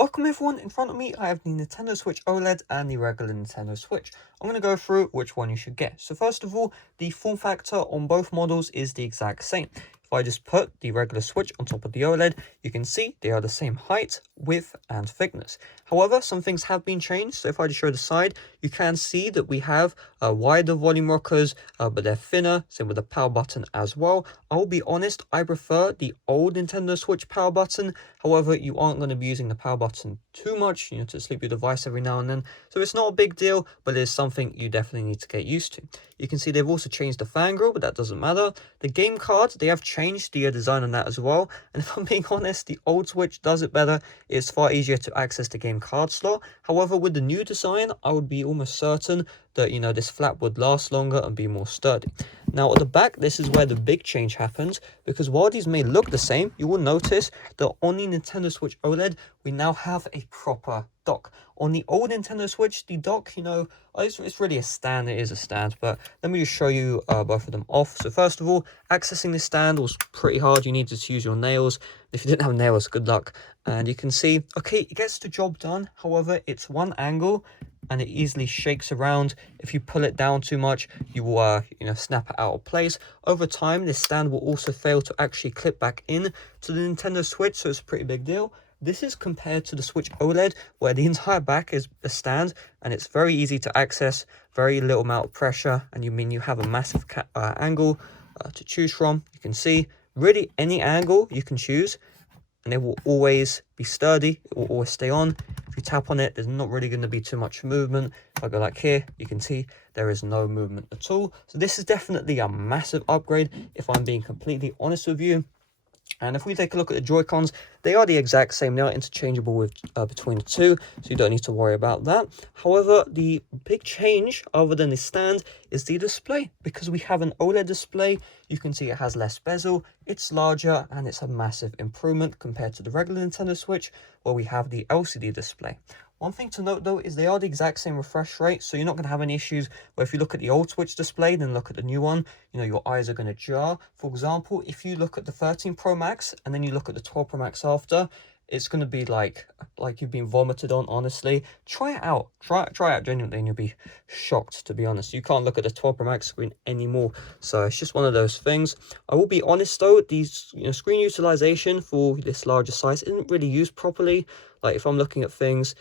Welcome everyone, in front of me I have the Nintendo Switch OLED and the regular Nintendo Switch. I'm going to go through which one you should get. So first of all, the form factor on both models is the exact same. If I just put the regular Switch on top of the OLED, you can see they are the same height, width and thickness. However, some things have been changed. So if I just show the side, you can see that we have wider volume rockers, but they're thinner, same with the power button as well. I'll be honest, I prefer the old Nintendo Switch power button. However, you aren't going to be using the power button too much, to sleep your device every now and then. So it's not a big deal, but it's something you definitely need to get used to. You can see they've also changed the fan grill, but that doesn't matter. The game card, they have changed the design on that as well. And if I'm being honest, the old Switch does it better. It's far easier to access the game card slot. However, with the new design, I would be almost certain that, this flap would last longer and be more sturdy. Now at the back, this is where the big change happens, because while these may look the same, you will notice that on the Nintendo Switch OLED, we now have a proper dock. On the old Nintendo Switch, the dock, it's really a stand. It is a stand, but let me just show you both of them off. So first of all, accessing this stand was pretty hard. You needed to use your nails. If you didn't have nails, good luck. And you can see, okay, it gets the job done. However, it's one angle and it easily shakes around. If you pull it down too much, you will, snap it out of place. Over time, this stand will also fail to actually clip back in to the Nintendo Switch, so it's a pretty big deal. This is compared to the Switch OLED, where the entire back is a stand, and it's very easy to access, very little amount of pressure, and you have a massive angle to choose from. You can see, really any angle you can choose, and it will always be sturdy, it will always stay on. If you tap on it, there's not really going to be too much movement. If I go like here, you can see there is no movement at all. So this is definitely a massive upgrade, if I'm being completely honest with you. And if we take a look at the Joy-Cons, they are the exact same. They are interchangeable with between the two, so you don't need to worry about that. However, the big change, other than the stand, is the display. Because we have an OLED display, you can see it has less bezel, it's larger, and it's a massive improvement compared to the regular Nintendo Switch, where we have the LCD display. One thing to note though is they are the exact same refresh rate, so you're not going to have any issues where if you look at the old Switch display, then look at the new one, your eyes are going to jar. For example, if you look at the 13 Pro Max and then you look at the 12 Pro Max after, it's going to be like you've been vomited on, honestly. Try it out. Try it out genuinely and you'll be shocked, to be honest. You can't look at the 12 Pro Max screen anymore. So it's just one of those things. I will be honest though, these screen utilization for this larger size isn't really used properly. Like if I'm looking at things,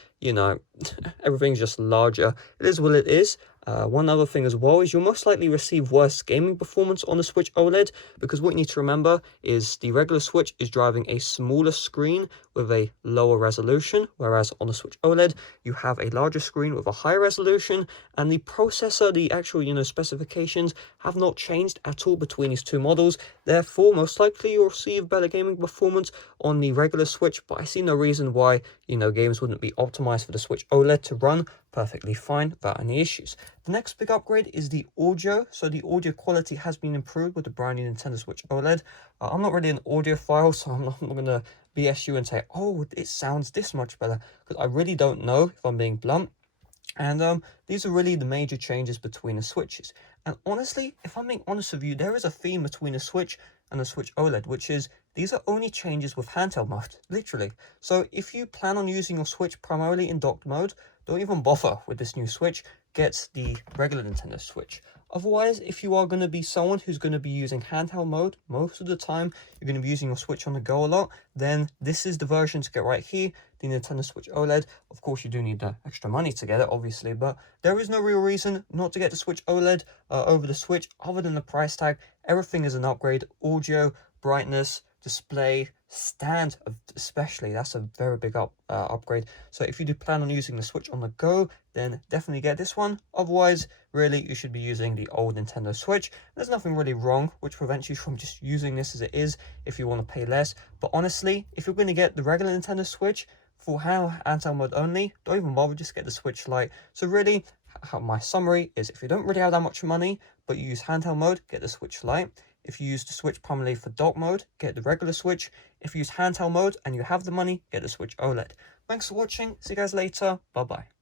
everything's just larger. It is what it is. One other thing as well is you'll most likely receive worse gaming performance on the Switch OLED, because what you need to remember is the regular Switch is driving a smaller screen with a lower resolution, whereas on the Switch OLED you have a larger screen with a higher resolution, and the processor, the actual specifications have not changed at all between these two models. Therefore, most likely you'll receive better gaming performance on the regular Switch, but I see no reason why games wouldn't be optimized for the Switch OLED to run perfectly fine without any issues. The next big upgrade is the audio. So the audio quality has been improved with the brand new Nintendo Switch OLED. I'm not really an audiophile, so I'm not going to BS you and say, oh, it sounds this much better, because I really don't know, if I'm being blunt. And these are really the major changes between the Switches. And honestly, if I'm being honest with you, there is a theme between the Switch and the Switch OLED, which is these are only changes with handheld mode, literally. So if you plan on using your Switch primarily in docked mode, don't even bother with this new Switch. Get the regular Nintendo Switch. Otherwise, if you are going to be someone who's going to be using handheld mode most of the time, you're going to be using your Switch on the go a lot, then this is the version to get right here, the Nintendo Switch OLED. Of course, you do need the extra money to get it, obviously, but there is no real reason not to get the Switch OLED over the Switch other than the price tag. Everything is an upgrade. Audio, brightness, display, stand especially, that's a very big upgrade. So if you do plan on using the Switch on the go, then definitely get this one. Otherwise, really, you should be using the old Nintendo Switch. There's nothing really wrong which prevents you from just using this as it is if you want to pay less. But honestly, if you're going to get the regular Nintendo Switch for handheld mode only, don't even bother, just get the Switch Lite. So really, my summary is, if you don't really have that much money but you use handheld mode, get the Switch Lite. If you use the Switch primarily for dock mode, get the regular Switch. If you use handheld mode and you have the money, get the Switch OLED. Thanks for watching. See you guys later. Bye bye.